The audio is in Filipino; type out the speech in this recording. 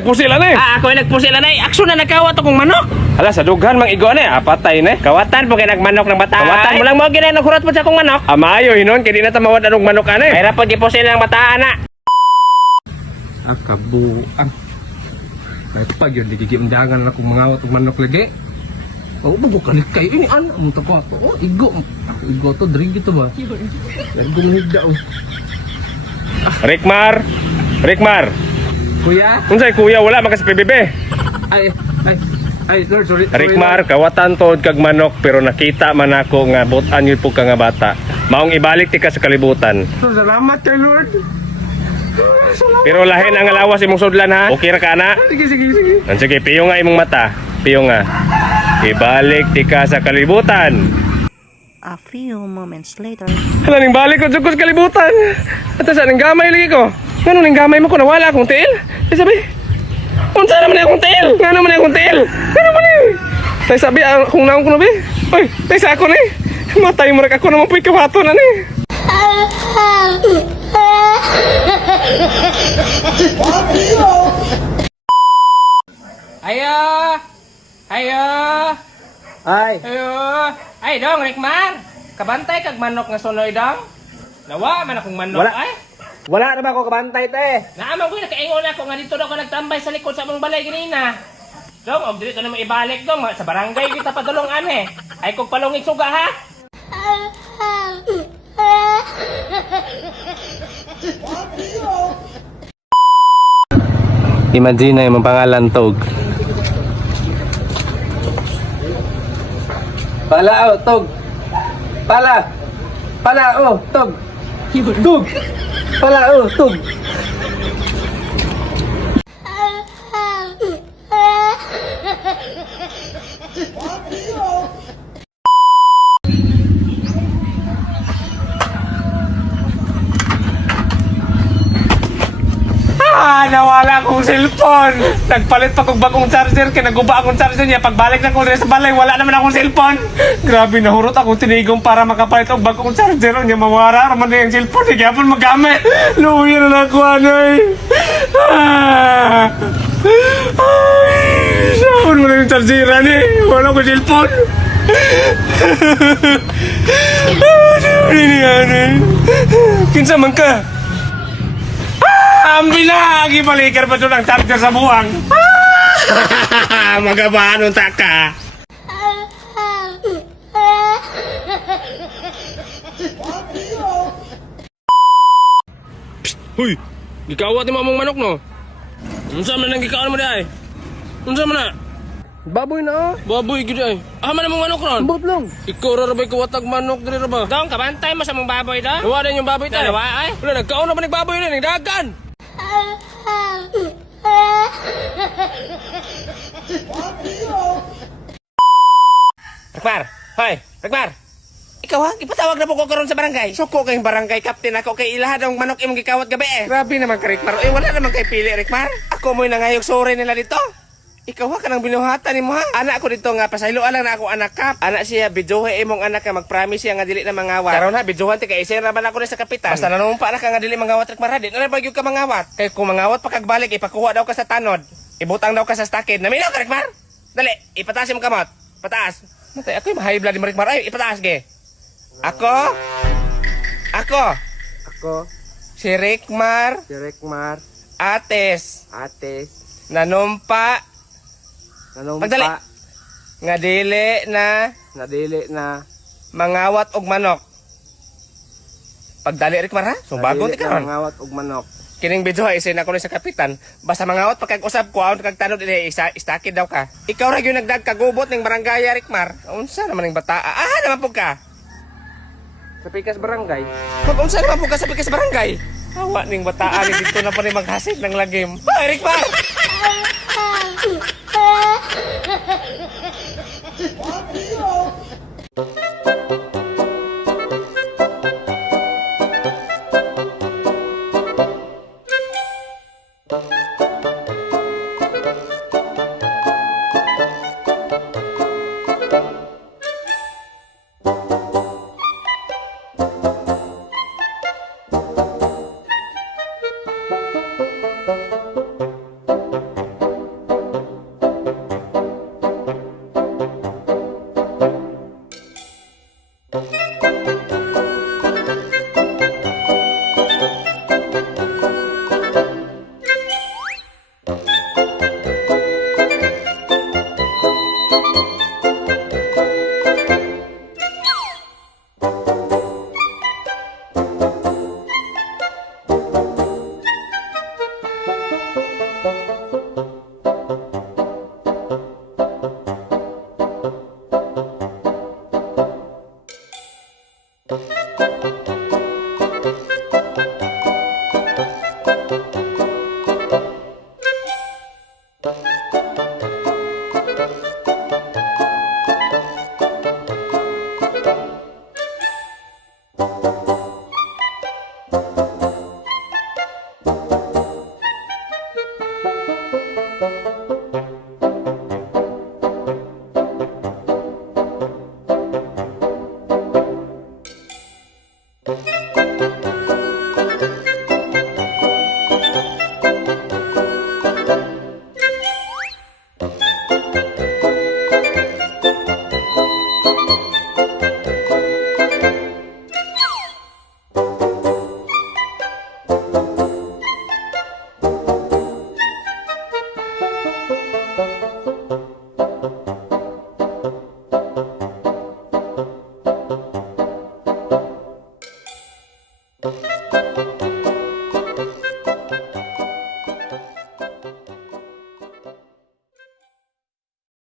nagpusila na eh. Ako yung nagpusila na aksyon na nagkawat akong manok. Hala, sa dughan mang igo na eh. Apatay na eh. Kawatan po kay nagmanok ng bata. Kawatan mo lang mo ginay naghurat po sa akong manok. Amayo, hinon. Kaya di na tamawad anong manok ka na eh. Mayra po gipusila ng bataan na. Akabuang. Ay pag yun, digigiundangan na akong mangawat og manok lagi. Oh, bago kalit kayo. Ini ano, mo to pa. Oh, igo. Igo to, drink ito ba? Nagong higda oh. Rikmar! Rikmar! Kuya? Unsay kuya, wala makas PBB. Ay, Lord, sorry. Rikmar, kawatan tod kag manok pero nakita man ako nga butan yun po ka nga bata. Maong ibalik ti ka sa kalibutan. Salamat kay Lord. Pero lahin ang alawas imong sudlan ha. Okay ra ka na? Sige. Sige, piyo nga imong mata. Piyo nga. Ibalik ti ka sa kalibutan. A few moments later. Hala ning balik ko jud ko sa kalibutan. Ato sa ning gamay lagi ko. Ngano ning gamay mo ko nawala akong tiil? Tay sabi. Unsa naman akong tiil? Ngano man akong tiil? Ngano man ni? Tay sabi akong naong ko na bi. Oy, tay sa ako ni. Matay mo ra ako naman puy kawato na ni. Ayo. Ayo. Ay dong Rikmar. Kabantay kag manok nga sunoy dong. Nawa man akong manok Wala. ay. Wala na ba ako kabantay, te? Naaman ko nakaingon ako nga dito daw ko nagtambay sa likod sa among balay ganina. Dong, og dito na mo ibalik dong sa barangay kita padulong ane. Ay kog palungig suga ha. Imagine na yung pangalan tog. Pala, tog. Pala, tog. Tog. Pala, tog. Nawala akong cellphone. Nagpalit pa kong bagong charger. Kaya naguba akong charger niya. Pagbalik na ko rin sa balay, wala naman akong cellphone. Grabe, nahurot akong tinigong para makapalit ang bagong charger. Niya mawara naman na yung cellphone. Hindi kaya po magamit. Luwi na lang ako, anay. Saan mo na yung chargeran eh. Wala ko cellphone. Ano yan eh. Kinsa man ka? Ang binagi balikar pa doon ang charger sa buwang. Magabaan unta ka. Psst, huy, gikawat ni mamong manok no. Unsa man nang gikawat mo di ay? Unsa man na? Baboy na, Baboy gid ay. Man among manok ron. Butlong. Ikaw ra bay kawatag manok diri ra ba? Dong, kabantay mo sa mong baboy dong. Nawa din yung baboy tayo. Dalawa ay. Wala nagkaon na ba ning baboy ni dagan? Rikmar, hoy, Rikmar. Ikaw ha, ipatawag na po ko karon sa barangay. Suko kayong barangay captain ako kay ilahad ang manok imong gikawat gabi eh. Grabe naman ka Rikmar. Wala naman kay pili, Rikmar. Ako mo'y nangayog sore nila dito. Ikaw ha, kanang binuhatan ni mo ha. Anak ko dito nga, pasaylo lang na ako anak kap. Anak siya, biduhe imong anak ka, mag-promise siya nga dili na mangawat. Karon ha, biduhan ti kay isin raman ako ni sa kapitan. Basta nanumpa na ka nga dili mangawat, Rikmar ha. Di na bagyog ka mangawat. Kay kung mangawat pa kagbalik, ipakuha daw ka sa tanod. Ibutang daw ka sa stakid. Naminaw ka, Rikmar? Dali, ipataas mo kamot. Pataas. Matay, ako yung high blood ni Rikmar. Ay, ipataas ge. Ako, si Rikmar, Si Rekmar, Ates, Ates, nanumpa, nanumpa, Pagdali. nga dili na nadili na, mangawat og manok. Pagdali Rikmar ha? So bago ti nadili na karon. mangawat og manok. Kining video ha isin ako ni sa kapitan. Basta mangawat pag usab ko aon kag tanod dili istakid daw ka. Ikaw ra gyud nagdag kagubot ning barangay Rikmar. Unsa naman ning bata? Naman pug ka. Sa Pikas Barangay. Unsa naman pug ka sa Pikas barangay? Awa ning bataan ni dito na pa ni maghasik ng lagim. Hoy Rikmar. Thank